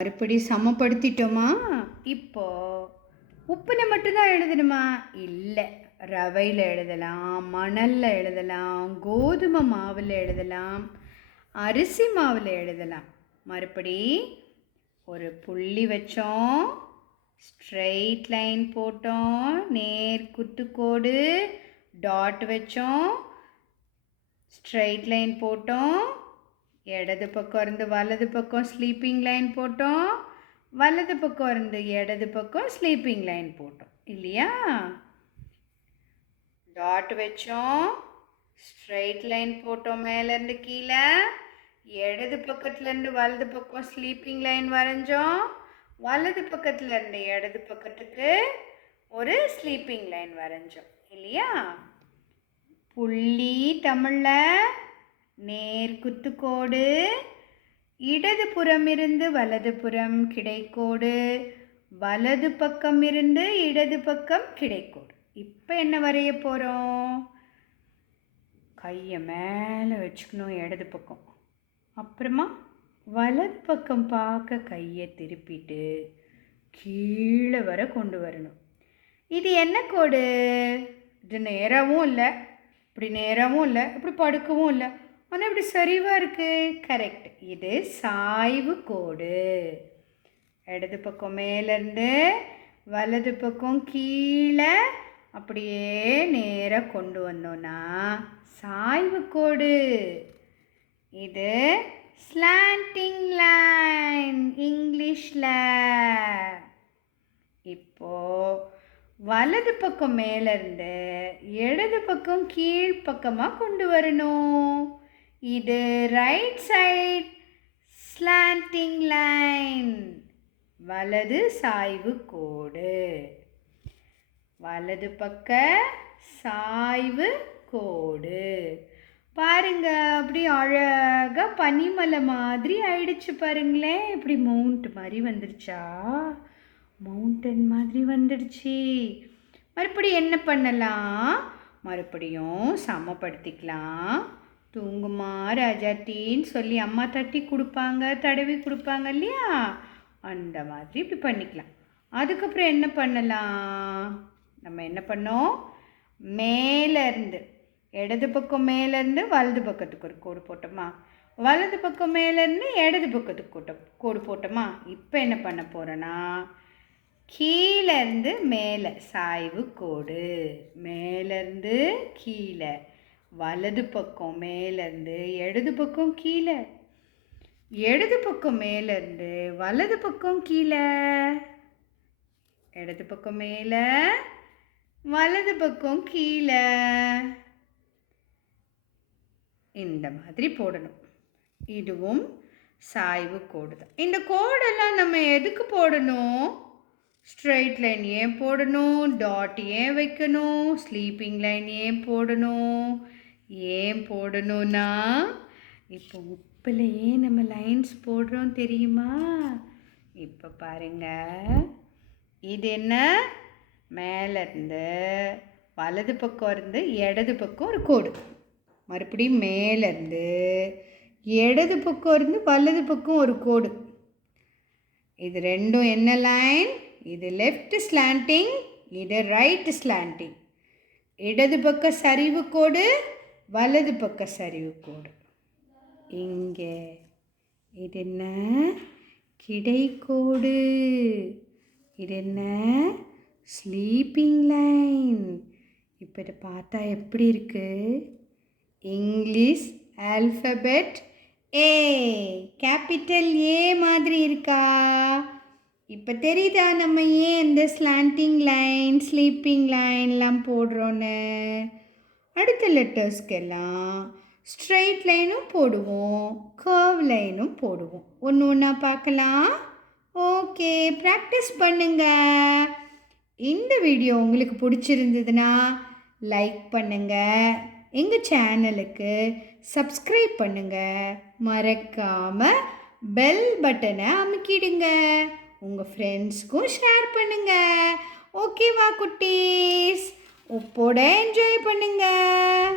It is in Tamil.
மறுபடி சமப்படுத்திட்டோமா? இப்போ உப்புல மட்டும்தான் எழுதணுமா? இல்லை, ரவையில் எழுதலாம், மணலில் எழுதலாம், கோதுமை மாவில் எழுதலாம், அரிசி மாவில் எழுதலாம். மறுபடி ஒரு புள்ளி வச்சோம், ஸ்ட்ரெயிட் லைன் போட்டோம், நேர் குத்துக்கோடு, டாட் வச்சோம், ஸ்ட்ரெயிட் லைன் போட்டோம், இடது பக்கம் இருந்து வலது பக்கம் ஸ்லீப்பிங் லைன் போட்டோம், வலது பக்கம் இருந்து இடது பக்கம் ஸ்லீப்பிங் லைன் போட்டோம் இல்லையா? டாட் வச்சோம், ஸ்ட்ரெயிட் லைன் போட்டோம், மேலேருந்து கீழே, இடது பக்கத்துலேருந்து வலது பக்கம் ஸ்லீப்பிங் லைன் வரைஞ்சோம், வலது பக்கத்துலேருந்து இடது பக்கத்துக்கு ஒரு ஸ்லீப்பிங் லைன் வரைஞ்சோம் இல்லையா? புள்ளி தமிழில் நேர் குத்துக்கோடு, இடது புறம் இருந்து வலது புறம் கிடைக்கோடு, வலது பக்கம் இருந்து இடது பக்கம் கிடைக்கோடு. இப்போ என்ன வரைய போகிறோம்? கையை மேலே வச்சுக்கணும் இடது பக்கம், அப்புறமா வலது பக்கம் பார்க்க கையை திருப்பிட்டு கீழே வர கொண்டு வரணும். இது என்ன கோடு? இது நேராகவும் இல்லை, இப்படி நேராகவும் இல்லை, இப்படி படுக்கவும் இல்லை, ஆனால் இப்படி சரிவாக இருக்குது. கரெக்ட். இது சாய்வு கோடு. இடது பக்கம் மேலேருந்து வலது பக்கம் கீழே அப்படியே நேராக கொண்டு வந்தோன்னா சாய்வு கோடு. இது ஸ்லாண்டிங் லைன் இங்கிலீஷில். இப்போது வலது பக்கம் மேலேருந்து இடது பக்கம் கீழ்ப்பக்கமாக கொண்டு வரணும். இது ரைட் சைட் ஸ்லாண்டிங் லைன், வலது சாய்வு கோடு, வலது பக்க சாய்வு கோடு. பாருங்க, அப்படி அழகாக பனிமலை மாதிரி ஆயிடுச்சு பாருங்களேன். இப்படி மவுண்ட் மாதிரி வந்துடுச்சா? மவுண்டன் மாதிரி வந்துடுச்சு. மறுபடியும் என்ன பண்ணலாம்? மறுபடியும் சமப்படுத்திக்கலாம். தூங்குமா ராஜாத்தின்னு சொல்லி அம்மா தட்டி கொடுப்பாங்க, தடவி கொடுப்பாங்க இல்லையா? அந்த மாதிரி இப்படி பண்ணிக்கலாம். அதுக்கப்புறம் என்ன பண்ணலாம்? நம்ம என்ன பண்ணோம்? மேலேருந்து இடது பக்கம் மேலேருந்து வலது பக்கத்துக்கு ஒரு கோடு போட்டோமா? வலது பக்கம் மேலேருந்து இடது பக்கத்துக்கு கோடு போட்டோமா? இப்போ என்ன பண்ண போகிறோன்னா, கீழேருந்து மேலே சாய்வு கோடு, மேலேருந்து கீழே, வலது பக்கம் மேலேருந்து இடது பக்கம் கீழே, இடது பக்கம் மேலேருந்து வலது பக்கம் கீழே, இடது பக்கம் மேலே வலது பக்கம் கீழே, இந்த மாதிரி போடணும். இதுவும் சாய்வு கோடு தான். இந்த கோடெல்லாம் நம்ம எதுக்கு போடணும்? ஸ்ட்ரெயிட் லைன் ஏன் போடணும்? டாட் ஏன் வைக்கணும்? ஸ்லீப்பிங் லைன் ஏன் போடணும்? ஏன் போடணும்னா, இப்போ உப்பில் ஏன் நம்ம லைன்ஸ் போடுறோம் தெரியுமா? இப்போ பாருங்க, இது என்ன? மேலேருந்து வலது பக்கம் இருந்து இடது பக்கம் ஒரு கோடு, மறுபடியும் மேலேருந்து இடது பக்கம் இருந்து வலது பக்கம் ஒரு கோடு. இது ரெண்டும் என்ன லைன்? இது லெஃப்ட் ஸ்லாண்டிங், இது ரைட் ஸ்லாண்டிங். இடது பக்க சரிவு கோடு, வலது பக்க சரிவு கோடு. இங்கே இது என்ன? கிடைக்கோடு. இது என்ன? Sleeping line. இப்போ இதை பார்த்தா எப்படி இருக்குது? English alphabet A, capital A மாதிரி இருக்கா? இப்போ தெரியுதா நம்ம ஏன் இந்த ஸ்லாண்டிங் லைன் ஸ்லீப்பிங் லைன்லாம் போடுறோன்னு? அடுத்த லெட்டர்ஸ்க்கெல்லாம் ஸ்ட்ரெயிட் லைனும் போடுவோம், கர்வ் லைனும் போடுவோம். ஒன்று ஒன்றா பார்க்கலாம். ஓகே, ப்ராக்டிஸ் பண்ணுங்க. இந்த வீடியோ உங்களுக்கு பிடிச்சிருந்ததுன்னா லைக் பண்ணுங்கள், எங்கள் சேனலுக்கு சப்ஸ்கிரைப் பண்ணுங்கள், மறக்காமல் பெல் பட்டனை அமுக்கிடுங்க, உங்கள் ஃப்ரெண்ட்ஸ்க்கும் ஷேர் பண்ணுங்கள். ஓகேவா குட்டீஸ்? உப்போட என்ஜாய் பண்ணுங்கள்.